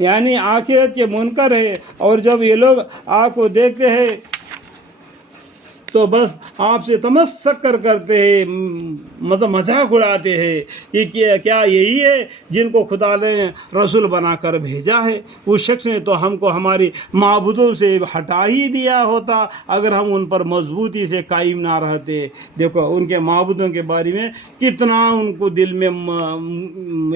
یعنی آخرت کے منکر ہے، اور جب یہ لوگ آپ کو دیکھتے ہیں تو بس آپ سے تمسک کرتے ہیں، مطلب مذاق اڑاتے ہیں کہ کیا یہی ہے جن کو خدا نے رسول بنا کر بھیجا ہے؟ اس شخص نے تو ہم کو ہماری معبودوں سے ہٹا ہی دیا ہوتا اگر ہم ان پر مضبوطی سے قائم نہ رہتے۔ دیکھو ان کے معبودوں کے بارے میں کتنا ان کو دل میں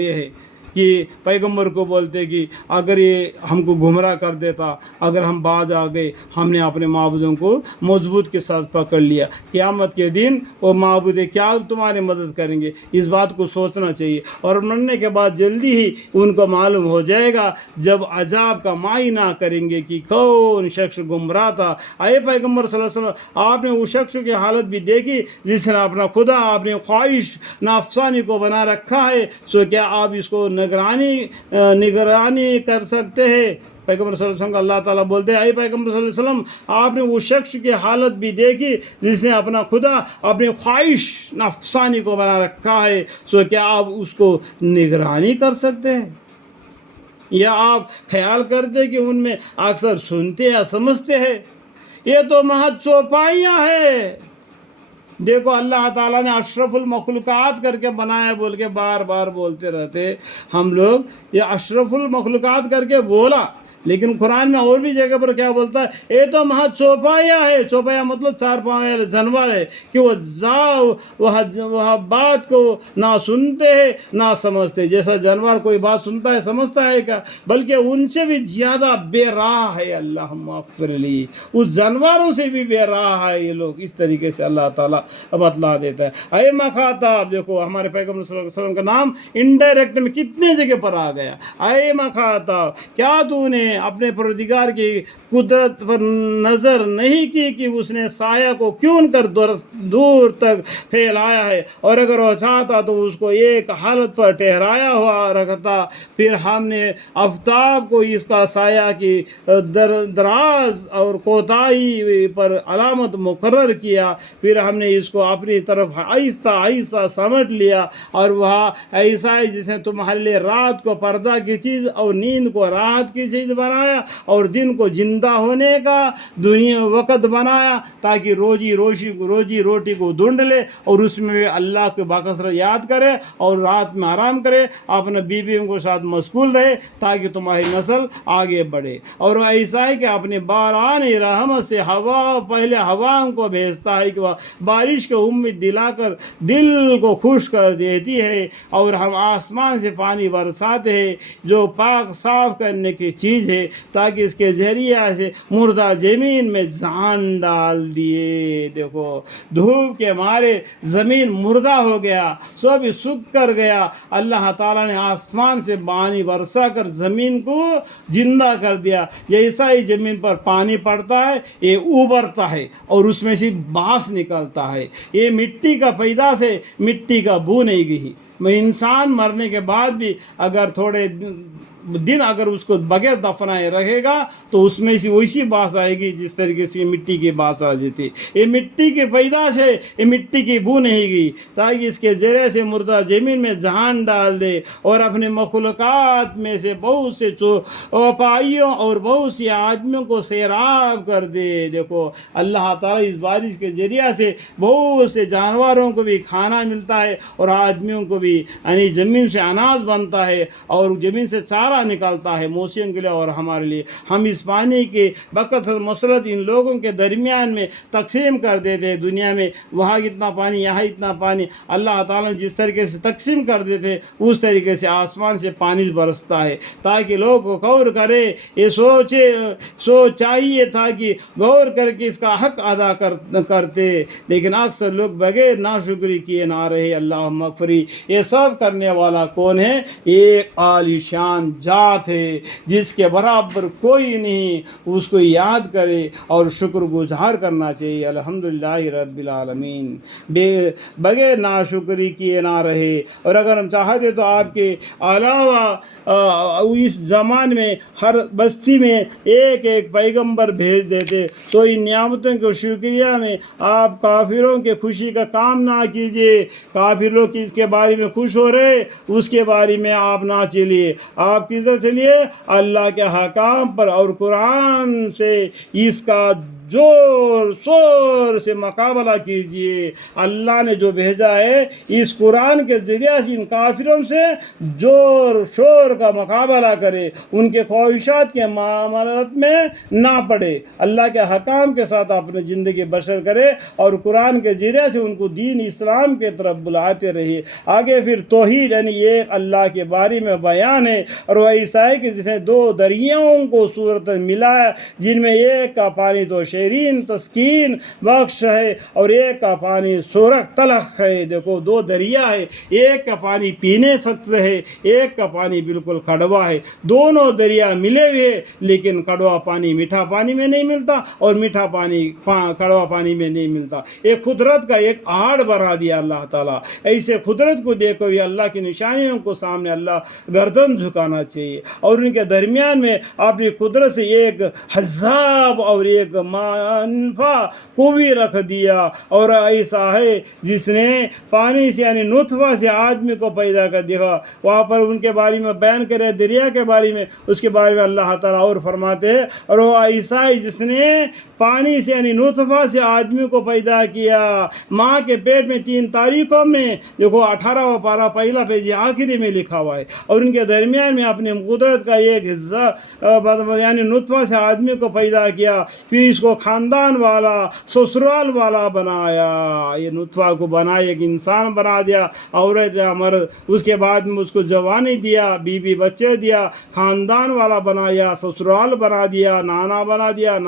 یہ ہے کہ پیغمبر کو بولتے کہ اگر یہ ہم کو گمراہ کر دیتا، اگر ہم باز آ گئے، ہم نے اپنے معبودوں کو مضبوط کے ساتھ پکڑ لیا، قیامت کے دن وہ معبود کیا تمہاری مدد کریں گے؟ اس بات کو سوچنا چاہیے۔ اور مرنے کے بعد جلدی ہی ان کو معلوم ہو جائے گا جب عذاب کا معائنہ کریں گے کہ کون شخص گمراہ تھا۔ اے پیغمبر صلی اللہ علیہ وسلم، آپ نے اس شخص کی حالت بھی دیکھی جس نے اپنا خدا اپنی خواہش نفسانی کو بنا رکھا ہے، سو کیا آپ اس کو نگرانی کر سکتے ہیں؟ پیغمبر صلی اللہ علیہ وسلم کو اللہ تعالیٰ بولتے ہیں، اے پیغمبر صلی اللہ علیہ وسلم، آپ نے اس شخص کی حالت بھی دیکھی جس نے اپنا خدا اپنی خواہش نفسانی کو بنا رکھا ہے، سو کیا آپ اس کو نگرانی کر سکتے ہیں؟ یا آپ خیال کرتے کہ ان میں اکثر سنتے یا سمجھتے ہیں؟ یہ تو محض چوپائیاں ہیں۔ دیکھو اللہ تعالیٰ نے اشرف المخلوقات کر کے بنایا بول کے بار بار بولتے رہتے ہم لوگ، یہ اشرف المخلوقات کر کے بولا، لیکن قرآن میں اور بھی جگہ پر کیا بولتا ہے؟ یہ تو محض چوپایا ہے۔ چوپایا مطلب چار پاؤں والے جانور ہے کہ وہ بات کو نہ سنتے ہیں نہ سمجھتے۔ جیسا جانور کوئی بات سنتا ہے سمجھتا ہے کیا؟ بلکہ ان سے بھی زیادہ بے راہ ہے۔ اللہم اغفر لی، اس جانوروں سے بھی بے راہ ہے یہ لوگ۔ اس طریقے سے اللہ تعالیٰ بتلا دیتا ہے۔ اے مخاطب، دیکھو ہمارے پیغمبر صلی اللہ علیہ وسلم کا نام انڈائریکٹ میں کتنے جگہ پر آ گیا۔ اے مخاطب، کیا تو نے اپنے پروردگار کی قدرت پر نظر نہیں کی کہ اس نے سایہ کو کیوں کر دور تک پھیلایا ہے، اور اگر وہ چاہتا تو اس کو ایک حالت پر ٹھہرایا ہوا رکھتا، پھر ہم نے آفتاب کو اس کا سایہ کی دراز اور کوتاہی پر علامت مقرر کیا، پھر ہم نے اس کو اپنی طرف آہستہ آہستہ سمٹ لیا، اور وہ ایسا ہے جس نے تمہارے لیے رات کو پردہ کی چیز اور نیند کو راحت کی چیز بنایا، اور دن کو زندہ ہونے کا دنیا وقت بنایا تاکہ روزی روٹی کو ڈھونڈ لے اور اس میں بھی اللہ کے باکثرت یاد کرے، اور رات میں آرام کرے، اپنے بیویوں کے ساتھ مشغول رہے تاکہ تمہاری نسل آگے بڑھے۔ اور ایسا ہے کہ اپنے باران رحمت سے پہلے ہواؤں کو بھیجتا ہے کہ وہ بارش کی امید دلا کر دل کو خوش کر دیتی ہے، اور ہم آسمان سے پانی برساتے ہیں جو پاک صاف کرنے کی چیز ہے تاکہ اس کے ذریعے سے مردہ زمین میں جان ڈال دیے۔ دیکھو دھوپ کے مارے زمین مردہ ہو گیا، سو بھی سوکھ کر گیا، اللہ تعالیٰ نے آسمان سے پانی برسا کر زمین کو زندہ کر دیا۔ جیسا ہی زمین پر پانی پڑتا ہے یہ ابھرتا ہے اور اس میں سے بانس نکلتا ہے۔ یہ مٹی کا پیدا سے مٹی کا بو نہیں گئی۔ انسان مرنے کے بعد بھی اگر تھوڑے دن اگر اس کو بغیر دفنائے رکھے گا تو اس میں سے ویسی بانس آئے گی جس طریقے سے مٹی کی بانس آ جاتی۔ یہ مٹی کی پیدائش ہے، یہ مٹی کی بو نہیں گئی تاکہ اس کے ذریعے سے مردہ زمین میں جان ڈال دے اور اپنے مخلوقات میں سے بہت سے چوپائیوں اور بہت سی آدمیوں کو سیراب کر دے۔ دیکھو اللہ تعالیٰ اس بارش کے ذریعے سے بہت سے جانوروں کو بھی کھانا ملتا ہے اور آدمیوں کو بھی، یعنی زمین سے اناج بنتا ہے اور زمین سے چارہ نکالتا ہے مویشیوں کے لیے اور ہمارے لیے۔ ہم اس پانی کے بکثرت مسلط ان لوگوں کے درمیان میں تقسیم کر دیتے ہیں، دنیا میں وہاں اتنا پانی یہاں اتنا پانی، اللہ تعالیٰ نے جس طریقے سے تقسیم کر دیتے اس طریقے سے آسمان سے پانی برستا ہے تاکہ لوگ غور کرے۔ یہ چاہیے تھا کہ غور کر کے اس کا حق ادا کرتے، لیکن اکثر لوگ بغیر ناشکری کیے نہ رہے۔ اللہ مغفری، یہ سب کرنے والا کون ہے؟ ایک عالی شان ذات ہے جس کے برابر کوئی نہیں، اس کو یاد کرے اور شکر گزار کرنا چاہیے۔ الحمدللہ رب العالمین، بغیر ناشکری کیے نہ رہے۔ اور اگر ہم چاہتے تو آپ کے علاوہ اس زمان میں ہر بستی میں ایک ایک پیغمبر بھیج دیتے. تو ان نعمتوں کے شکریہ میں آپ کافروں کے خوشی کا کام نہ کیجیے. کافر لوگ اس کے بارے میں خوش ہو رہے اس کے بارے میں آپ نہ چلیے. آپ کدھر چلیے؟ اللہ کے حکام پر اور قرآن سے اس کا زور شور سے مقابلہ کیجیے. اللہ نے جو بھیجا ہے اس قرآن کے ذریعے سے ان کافروں سے زور شور کا مقابلہ کرے. ان کے خواہشات کے معاملات میں نہ پڑے. اللہ کے حکام کے ساتھ اپنی زندگی بسر کرے اور قرآن کے ذریعے سے ان کو دین اسلام کے طرف بلاتے رہیے. آگے پھر توحید یعنی ایک اللہ کے بارے میں بیان ہے. اور وہ ایسا ہے کہ جس نے دو دریاؤں کو صورت ملایا جن میں ایک کا پانی تو شیرین تسکین بخش ہے اور ایک کا پانی سرخ تلخ ہے. دیکھو دو دریا ہے، ایک کا پانی پینے سکتے ہے، ایک کا پانی بالکل کڑوا ہے. دونوں دریا ملے ہوئے لیکن کڑوا پانی میٹھا پانی میں نہیں ملتا اور میٹھا پانی کڑوا پانی میں نہیں ملتا. ایک قدرت کا ایک آڑ بنا دیا اللہ تعالیٰ. ایسے قدرت کو دیکھو بھی اللہ کی نشانیوں کو سامنے اللہ گردن جھکانا چاہیے اور ان کے درمیان میں اپنی قدرت سے ایک حذاب اور ایک منفع کو بھی رکھ دیا. اور ایسا ہے جس نے پانی سے یعنی نطفہ سے آدمی کو پیدا کر دیا. وہاں پر ان کے بارے میں بیان کرے دریا کے بارے میں، اس کے بارے میں اللہ تعالیٰ اور فرماتے ہیں اور وہ ایسا ہے جس نے پانی سے یعنی نطفہ سے آدمی کو پیدا کیا ماں کے پیٹ میں 3 تاریخوں میں. دیکھو 18واں پارہ پہلا پیج آخری میں لکھا ہوا ہے. اور ان کے درمیان میں اپنی قدرت کا ایک حصہ یعنی نطفہ سے آدمی کو پیدا کیا، پھر اس کو خاندان والا سسرال والا بنایا. یہ نطفہ کو بنا ایک انسان بنا دیا، عورت یا مرد. اس کے بعد میں اس کو جوانی دیا، بیوی بچے دیا، خاندان والا بنایا، سسرال بنا دیا، نانا بنا دیا،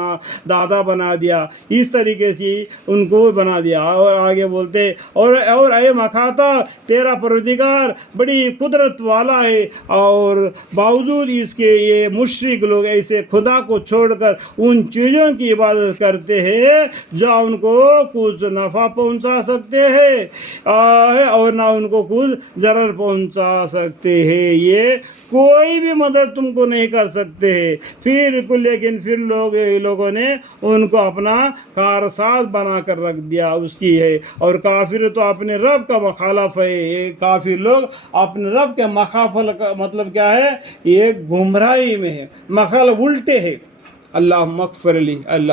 دادا بنا دیا. اس طریقے سے ان کو بنا دیا. اور آگے بولتے اور اے مخاطا تیرا پروردگار بڑی قدرت والا ہے. اور باوجود اس کے یہ مشرک لوگ ایسے خدا کو چھوڑ کر ان چیزوں کی عبادت کرتے ہیں جو ان کو کچھ نفع پہنچا سکتے ہیں اور نہ ان کو کچھ ضرر پہنچا سکتے ہیں. یہ کوئی بھی مدد تم کو نہیں کر سکتے ہیں. لیکن پھر لوگوں نے ان کو اپنا کارساز بنا کر رکھ دیا اس کی ہے. اور کافر تو اپنے رب کا مخالف ہے. یہ کافر لوگ اپنے رب کے مخالف کا مطلب کیا ہے؟ یہ گمراہی میں ہے، مخالف الٹے ہے. اللہ مغفر لی اللہ